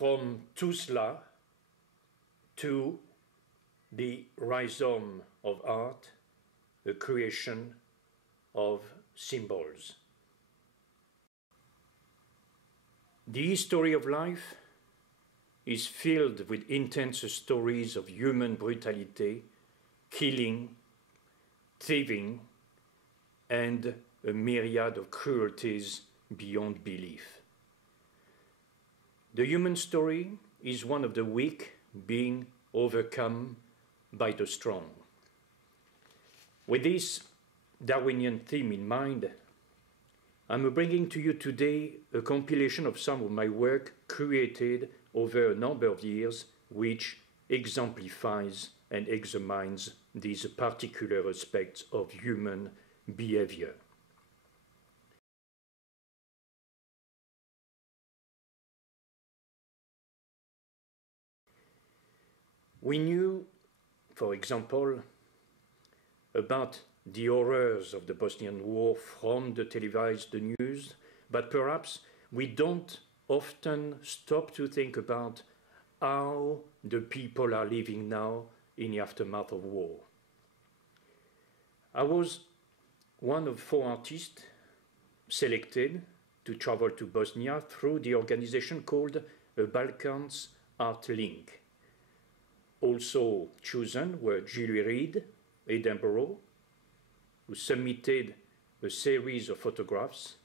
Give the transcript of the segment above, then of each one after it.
from TUZLA to the rhizome of art, the creation of symbols. The history of life is filled with intense stories of human brutality, killing, thieving, and a myriad of cruelties beyond belief. The human story is one of the weak being overcome by the strong. With this Darwinian theme in mind, I'm bringing to you today a compilation of some of my work created over a number of years, which exemplifies and examines these particular aspects of human behavior. We knew, for example, about the horrors of the Bosnian War from the televised news, but perhaps we don't often stop to think about how the people are living now in the aftermath of war. I was one of 4 artists selected to travel to Bosnia through the organization called Balkans Art Link. Also chosen were Julie Reed, Edinburgh, who submitted a series of photographs,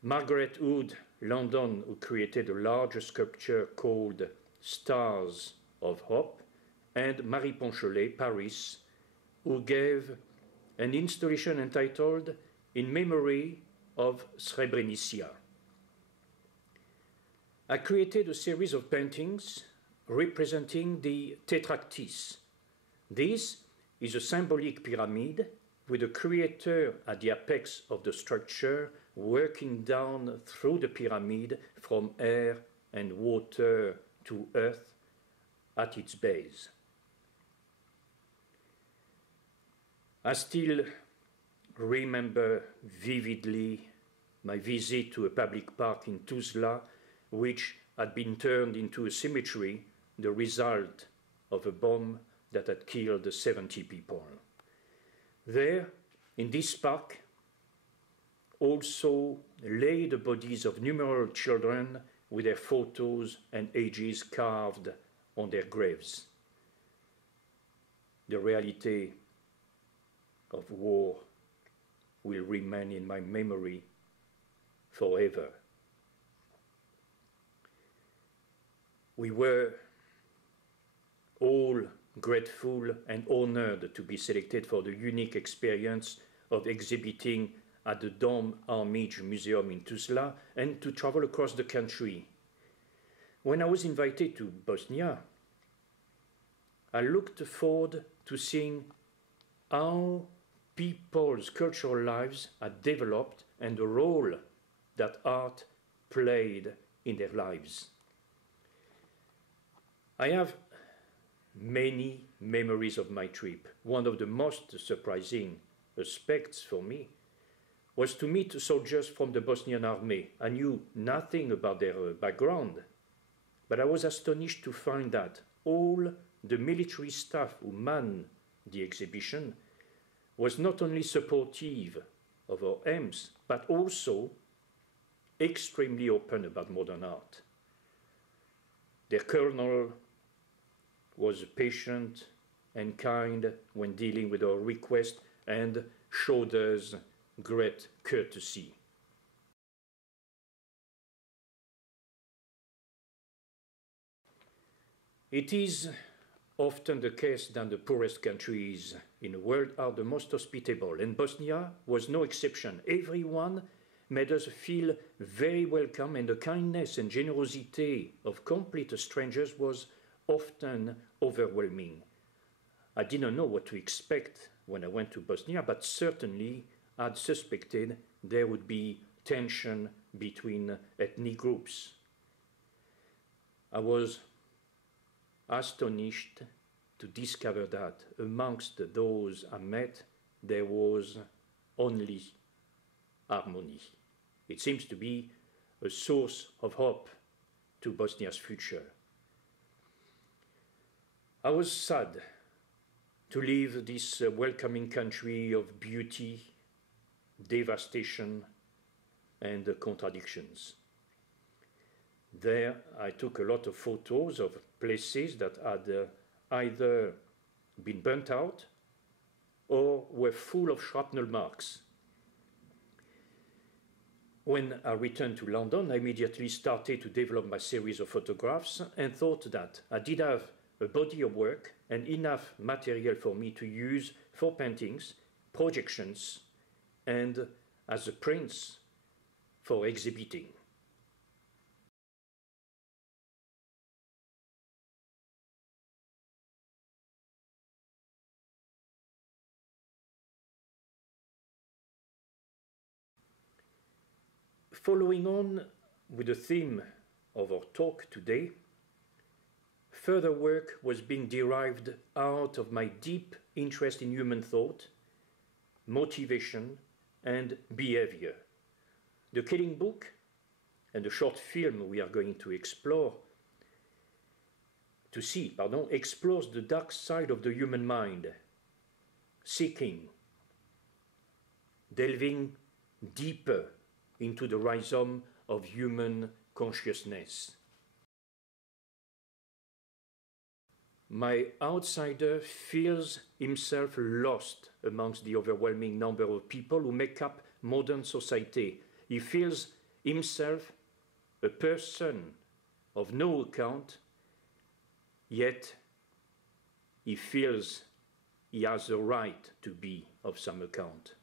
Margaret Wood, London, who created a large sculpture called Stars of Hope, and Marie Ponchelet, Paris, who gave an installation entitled In Memory of Srebrenica. I created a series of paintings representing the Tetractys. This is a symbolic pyramid with the creator at the apex of the structure working down through the pyramid from air and water to earth at its base. I still remember vividly my visit to a public park in TUZLA, which had been turned into a cemetery, the result of a bomb that had killed 70 people. There, in this park, also lay the bodies of numerous children with their photos and ages carved on their graves. The reality of war will remain in my memory forever. We were all grateful and honored to be selected for the unique experience of exhibiting at the Dom Armage Museum in Tuzla and to travel across the country. When I was invited to Bosnia, I looked forward to seeing how people's cultural lives had developed and the role that art played in their lives. I have many memories of my trip. One of the most surprising aspects for me was to meet soldiers from the Bosnian army. I knew nothing about their background, but I was astonished to find that all the military staff who manned the exhibition was not only supportive of our aims, but also extremely open about modern art. Their colonel was patient and kind when dealing with our request and showed us great courtesy. It is often the case that the poorest countries in the world are the most hospitable, and Bosnia was no exception. Everyone made us feel very welcome, and the kindness and generosity of complete strangers was often overwhelming. I didn't know what to expect when I went to Bosnia, but certainly I'd suspected there would be tension between ethnic groups. I was astonished to discover that amongst those I met, there was only harmony. It seems to be a source of hope to Bosnia's future. I was sad to leave this welcoming country of beauty, devastation, and contradictions. There, I took a lot of photos of places that had either been burnt out or were full of shrapnel marks. When I returned to London, I immediately started to develop my series of photographs and thought that I did have a body of work and enough material for me to use for paintings, projections, and as a prints for exhibiting. Following on with the theme of our talk today, further work was being derived out of my deep interest in human thought, motivation, and behavior. The Killing Book and the short film we are going to explores the dark side of the human mind, seeking, delving deeper into the rhizome of human consciousness. My outsider feels himself lost amongst the overwhelming number of people who make up modern society. He feels himself a person of no account, yet he feels he has the right to be of some account.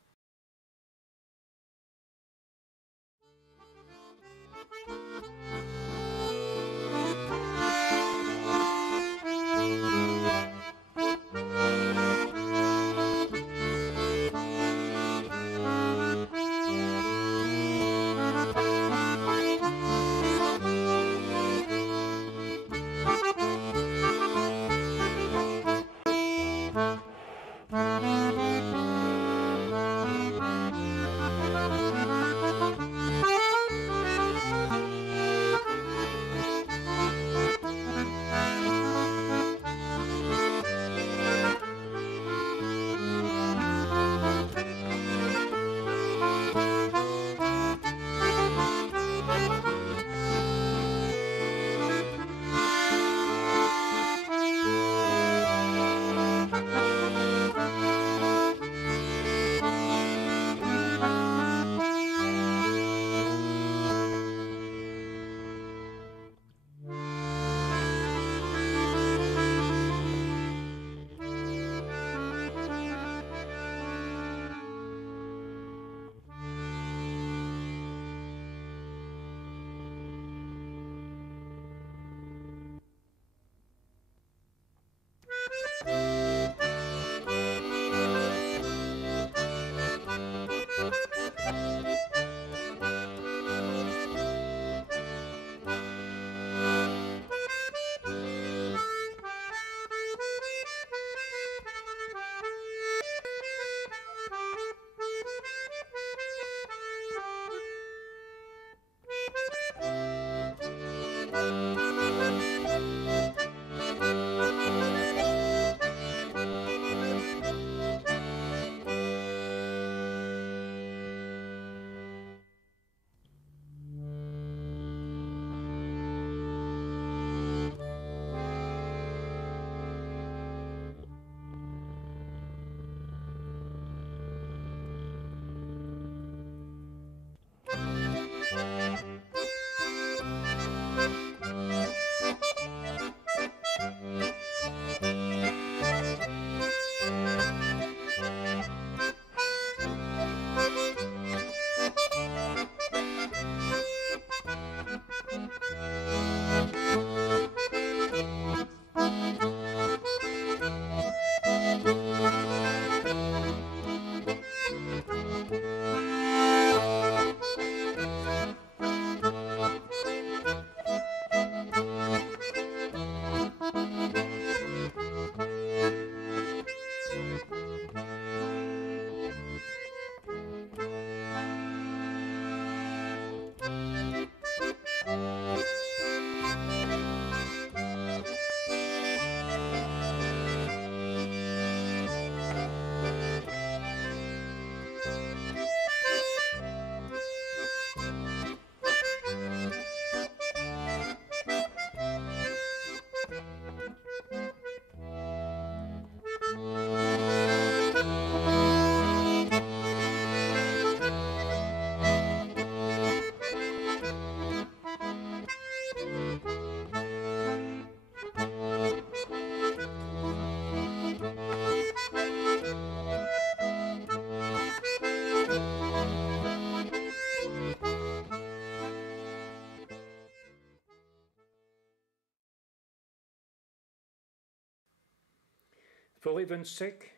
For heaven's sake,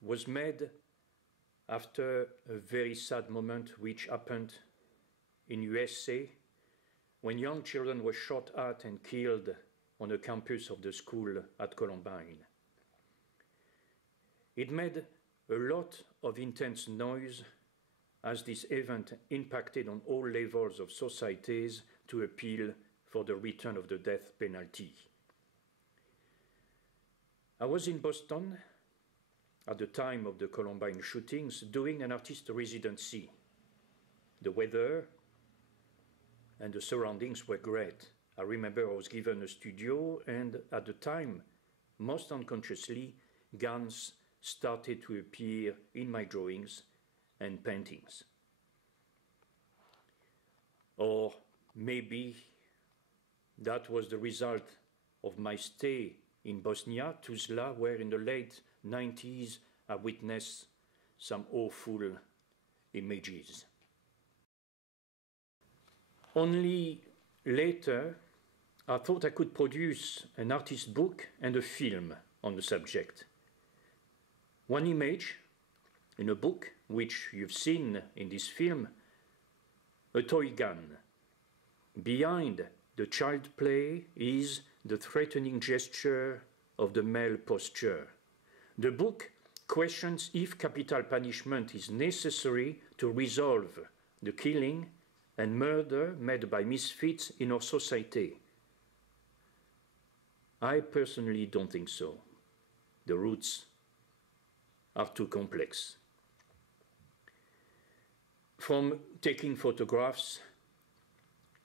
was made after a very sad moment which happened in USA when young children were shot at and killed on the campus of the school at Columbine. It made a lot of intense noise as this event impacted on all levels of societies to appeal for the return of the death penalty. I was in Boston at the time of the Columbine shootings doing an artist residency. The weather and the surroundings were great. I remember I was given a studio, and at the time, most unconsciously, guns started to appear in my drawings and paintings. Or maybe that was the result of my stay in Bosnia, TUZLA, where in the late 90s I witnessed some awful images. Only later, I thought I could produce an artist book and a film on the subject. One image in a book, which you've seen in this film, a toy gun. Behind the child play is the threatening gesture of the male posture. The book questions if capital punishment is necessary to resolve the killing and murder made by misfits in our society. I personally don't think so. The roots are too complex. From taking photographs,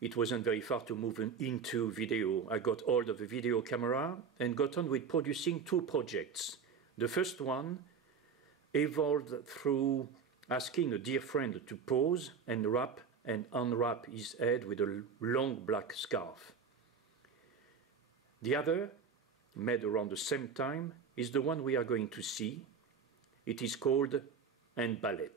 it wasn't very far to move into video. I got hold of a video camera and got on with producing two projects. The first one evolved through asking a dear friend to pose and wrap and unwrap his head with a long black scarf. The other, made around the same time, is the one we are going to see. It is called Hand Ballet.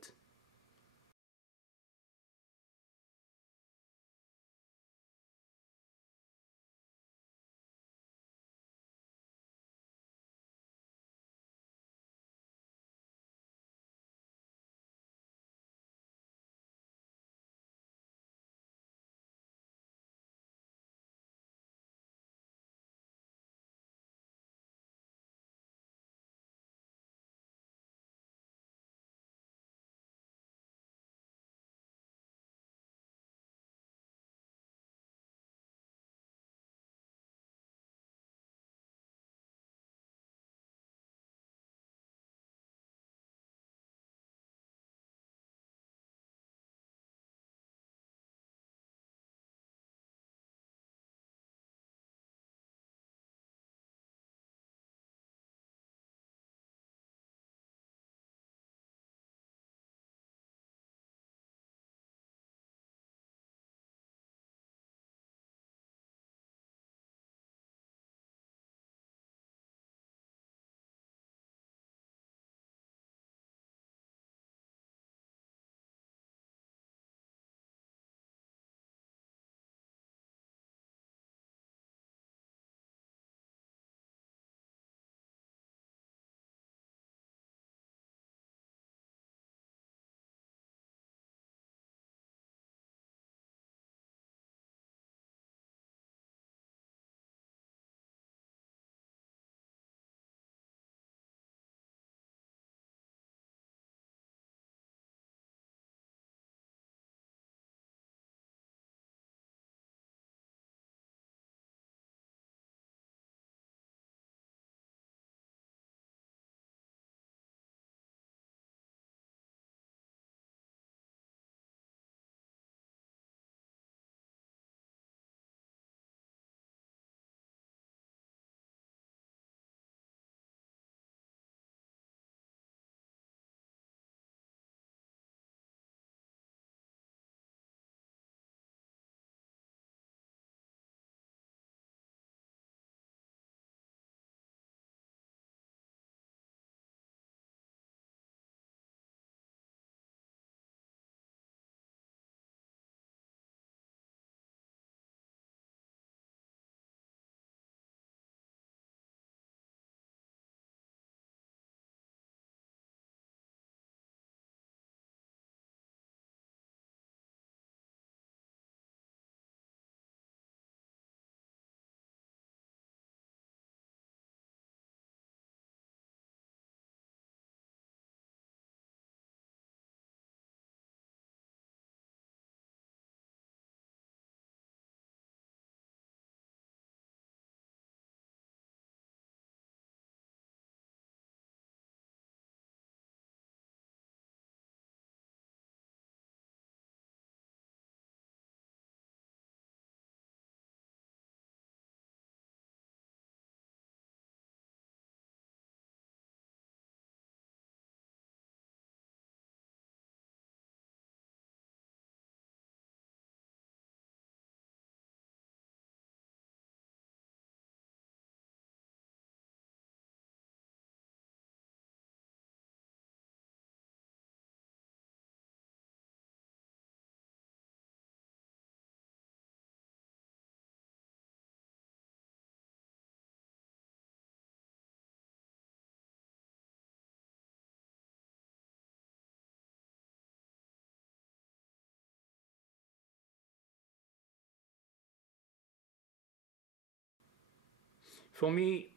For me,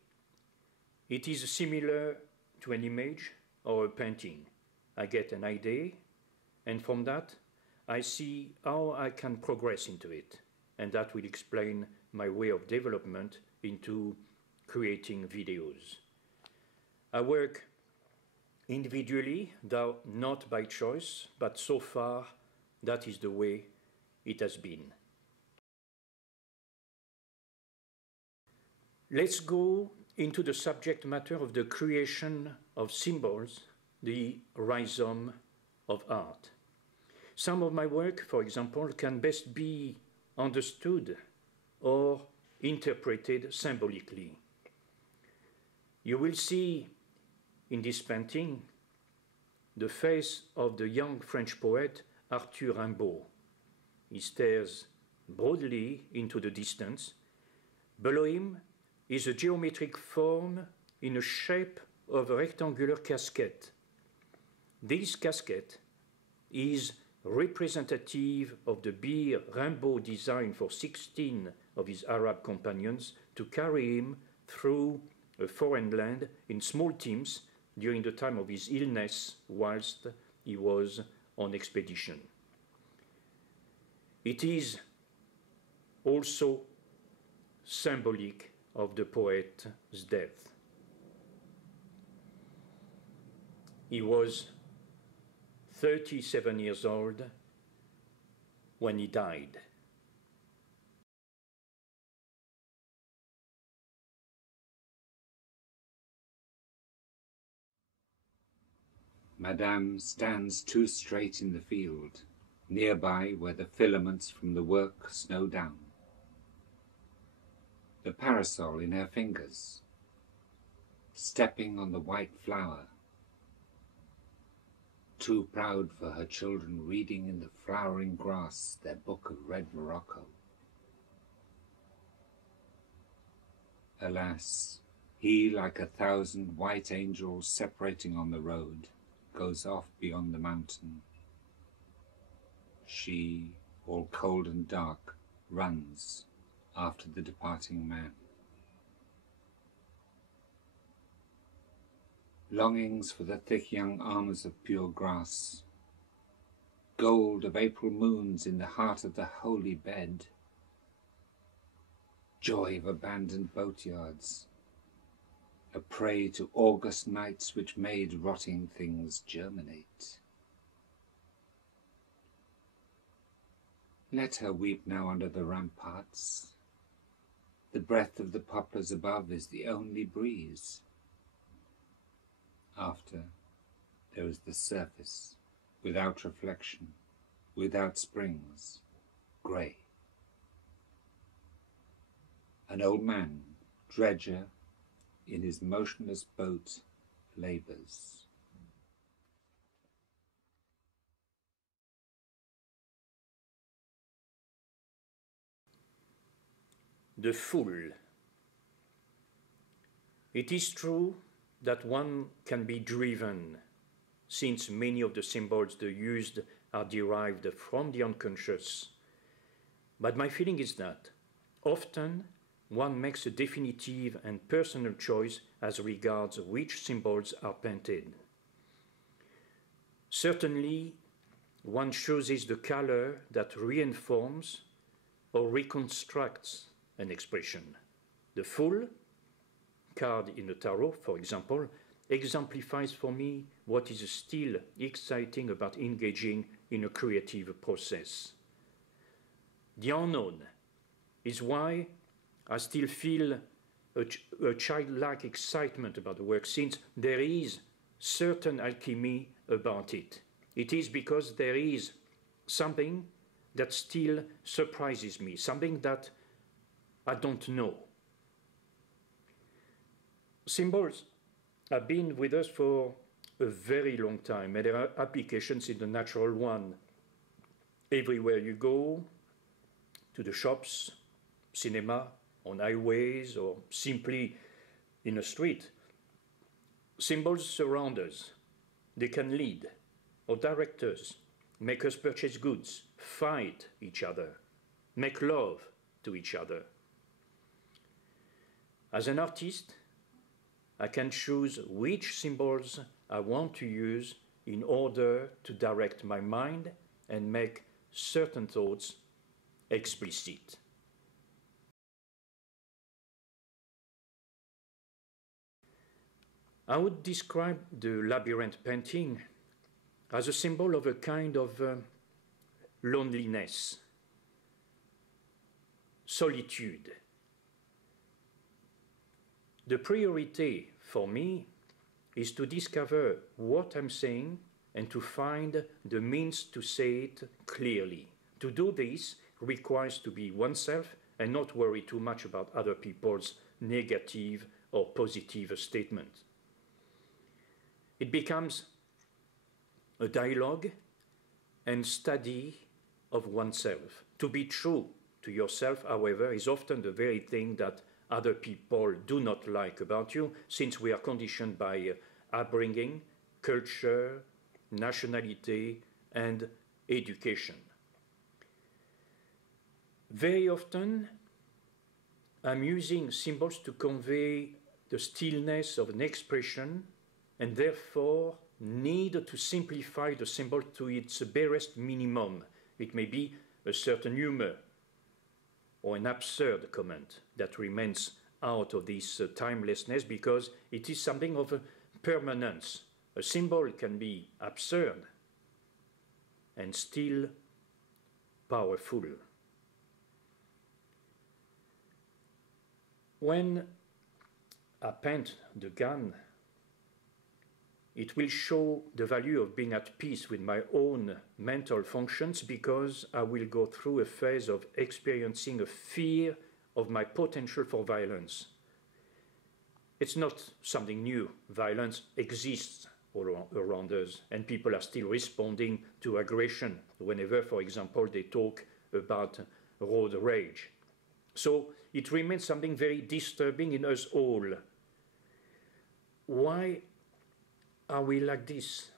it is similar to an image or a painting. I get an idea, and from that, I see how I can progress into it, and that will explain my way of development into creating videos. I work individually, though not by choice, but so far, that is the way it has been. Let's go into the subject matter of the creation of symbols, the rhizome of art. Some of my work, for example, can best be understood or interpreted symbolically. You will see in this painting the face of the young French poet Arthur Rimbaud. He stares broadly into the distance. Below him is a geometric form in the shape of a rectangular casquette. This casquette is representative of the beer Rimbaud designed for 16 of his Arab companions to carry him through a foreign land in small teams during the time of his illness whilst he was on expedition. It is also symbolic of the poet's death. He was 37 years old when he died. Madame stands too straight in the field, nearby where the filaments from the work snow down. The parasol in her fingers, stepping on the white flower, too proud for her children reading in the flowering grass their book of red Morocco. Alas, he, like 1,000 white angels separating on the road, goes off beyond the mountain. She, all cold and dark, runs after the departing man. Longings for the thick young arms of pure grass, gold of April moons in the heart of the holy bed, joy of abandoned boatyards, a prey to August nights which made rotting things germinate. Let her weep now under the ramparts. The breath of the poplars above is the only breeze. After, there is the surface, without reflection, without springs, grey. An old man, dredger, in his motionless boat, labours. The fool. It is true that one can be driven, since many of the symbols they used are derived from the unconscious. But my feeling is that often one makes a definitive and personal choice as regards which symbols are painted. Certainly, one chooses the color that reinforms or reconstructs an expression. The Fool, card in the tarot, for example, exemplifies for me what is still exciting about engaging in a creative process. The unknown is why I still feel a childlike excitement about the work, since there is certain alchemy about it. It is because there is something that still surprises me, something that I don't know. Symbols have been with us for a very long time, and there are applications in the natural one. Everywhere you go, to the shops, cinema, on highways, or simply in a street, symbols surround us. They can lead or direct us, make us purchase goods, fight each other, make love to each other. As an artist, I can choose which symbols I want to use in order to direct my mind and make certain thoughts explicit. I would describe the labyrinth painting as a symbol of a kind of loneliness, solitude. The priority for me is to discover what I'm saying and to find the means to say it clearly. To do this requires to be oneself and not worry too much about other people's negative or positive statements. It becomes a dialogue and study of oneself. To be true to yourself, however, is often the very thing that other people do not like about you, since we are conditioned by upbringing, culture, nationality, and education. Very often, I'm using symbols to convey the stillness of an expression and therefore need to simplify the symbol to its barest minimum. It may be a certain humor or an absurd comment that remains out of this timelessness because it is something of a permanence. A symbol can be absurd and still powerful. When I paint the gun, it will show the value of being at peace with my own mental functions because I will go through a phase of experiencing a fear of my potential for violence. It's not something new. Violence exists all around us, and people are still responding to aggression whenever, for example, they talk about road rage. So it remains something very disturbing in us all. Why are we like this?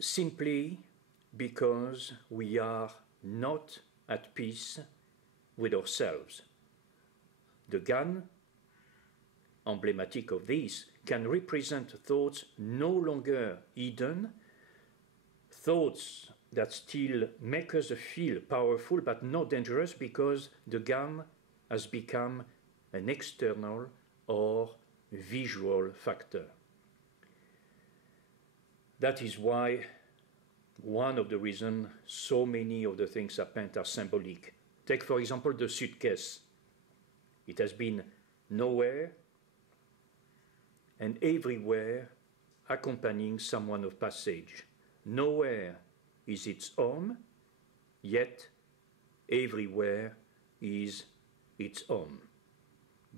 Simply because we are not at peace with ourselves. The gun, emblematic of this, can represent thoughts no longer hidden, thoughts that still make us feel powerful but not dangerous because the gun has become an external or visual factor. That is why one of the reasons so many of the things I paint are symbolic. Take, for example, the suitcase. It has been nowhere and everywhere accompanying someone of passage. Nowhere is its home, yet everywhere is its home.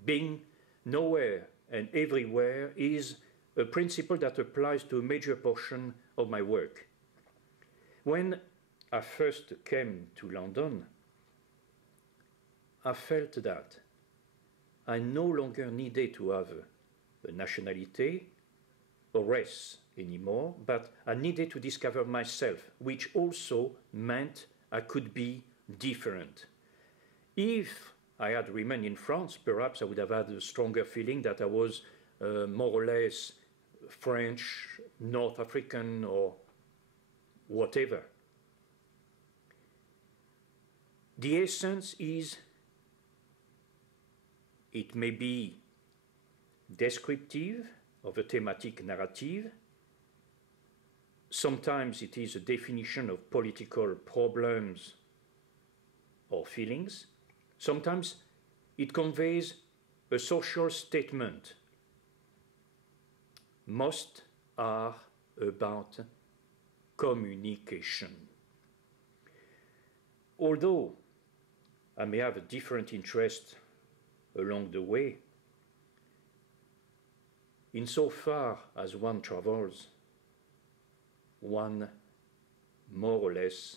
Being nowhere and everywhere is a principle that applies to a major portion of my work. When I first came to London, I felt that I no longer needed to have a nationality or race anymore, but I needed to discover myself, which also meant I could be different. If I had remained in France, perhaps I would have had a stronger feeling that I was more or less French, North African, or whatever. The essence is, it may be descriptive of a thematic narrative. Sometimes it is a definition of political problems or feelings. Sometimes it conveys a social statement. Most are about communication. Although I may have a different interest along the way, insofar as one travels, one more or less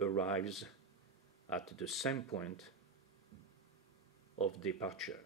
arrives at the same point of departure.